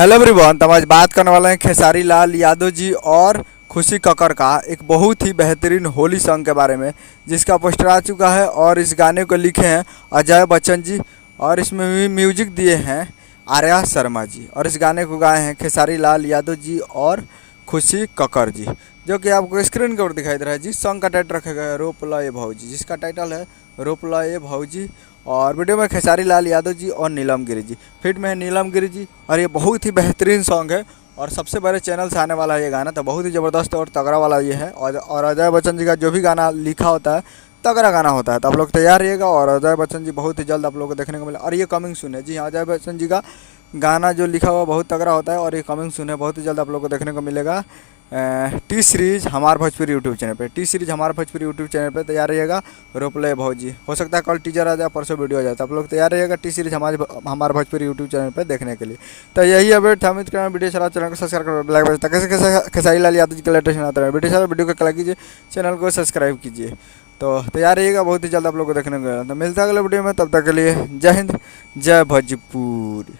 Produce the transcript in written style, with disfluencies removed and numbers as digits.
Hello everyone. तो हम आज बात करने वाले हैं खेसारी लाल यादव जी और खुशी कक्कर का एक बहुत ही बेहतरीन होली सॉन्ग के बारे में, जिसका पोस्टर आ चुका है और इस गाने को लिखे हैं अजय बच्चन जी और इसमें म्यूजिक दिए हैं आर्या शर्मा जी और इस गाने को गाए हैं खेसारी लाल यादव जी और खुशी कक्कर जी, जो कि आपको स्क्रीन के ऊपर दिखाई दे रहा है जी। सॉन्ग का टाइटल रखा गया है रोपला ये भाऊजी, जिसका टाइटल है रोपला ये भाऊजी। और वीडियो में खेसारी लाल यादव जी और नीलम गिरी जी, फिट में है नीलम गिरी जी। और ये बहुत ही बेहतरीन सॉन्ग है और सबसे बड़े चैनल से आने वाला है ये गाना, तो बहुत ही ज़बरदस्त और तगड़ा वाला ये है। और अजय बच्चन जी का जो भी गाना लिखा होता है तगड़ा गाना होता है, तो आप लोग तैयार रहिएगा। और अजय बच्चन जी बहुत ही जल्द आप लोगों को देखने को मिला और ये कमिंग सून है जी हाँ। अजय बच्चन जी का गाना जो लिखा हुआ बहुत तगड़ा होता है और ये कमिंग सून है, बहुत ही जल्द आप लोग को देखने को मिलेगा टी सीरीज हमार भोजपुरी यूट्यूब चैनल पे। टी सीरीज हमार भोजपुरी यूट्यूब चैनल पे तैयार रहिएगा। रोपले भौजी हो सकता है कल टीजर आ जाए, परसों वीडियो आ जाए, तो आप लोग तैयार रहिएगा टी सीरीज हमार भोजपुरी यूट्यूब चैनल पे देखने के लिए। तो यही अपडेट था। उम्मीद करें वीडियो चला, चैनल को सब्सक्राइब कर बेल आइकन बजाता कैसे कैसे खेसारी लाल यादव जी के लेटेस्ट आता है वीडियो को लाइक कीजिए, चैनल को सब्सक्राइब कीजिए। तो तैयार रहिएगा, बहुत ही जल्द आप लोग को देखने को मिलेगा। तो मिलता है अगले वीडियो में, तब तक के लिए जय हिंद जय भोजपुरी।